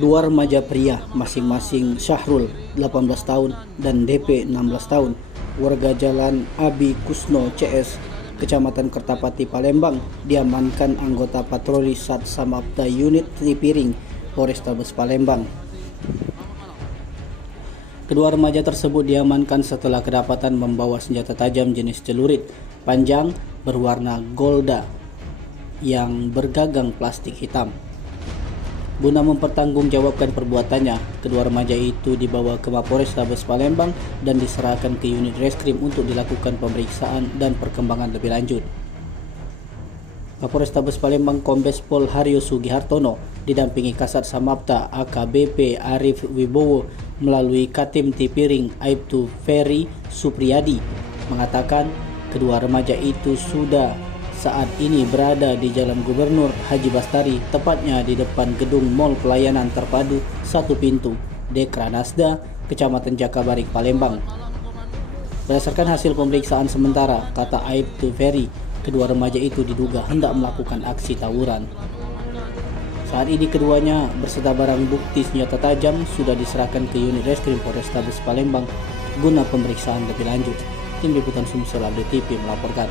Dua remaja pria, masing-masing Syahrul 18 tahun dan DP 16 tahun, warga Jalan Abi Kusno CS, Kecamatan Kertapati, Palembang, diamankan anggota patroli Sat Samapta Unit Tipiring, Polrestabes Palembang. Kedua remaja tersebut diamankan setelah kedapatan membawa senjata tajam jenis celurit panjang berwarna golda yang bergagang plastik hitam. Guna mempertanggungjawabkan perbuatannya, kedua remaja itu dibawa ke Mapolrestabes Palembang dan diserahkan ke unit reskrim untuk dilakukan pemeriksaan dan perkembangan lebih lanjut. Mapolrestabes Palembang Kombes Pol Haryo Sugihartono didampingi Kasat Samapta AKBP Arif Wibowo melalui Katim Tipiring Aibtu Ferry Supriyadi mengatakan kedua remaja itu sudah saat ini berada di Jalan Gubernur Haji Bastari, tepatnya di depan gedung Mall Pelayanan Terpadu Satu Pintu, Dekra Nasda, Kecamatan Jakabaring, Palembang. Berdasarkan hasil pemeriksaan sementara, kata Aibtu Ferry, kedua remaja itu diduga hendak melakukan aksi tawuran. Saat ini keduanya berserta barang bukti senjata tajam sudah diserahkan ke unit reskrim Polrestabes Palembang guna pemeriksaan lebih lanjut. Tim Liputan Sumsel Update TV melaporkan.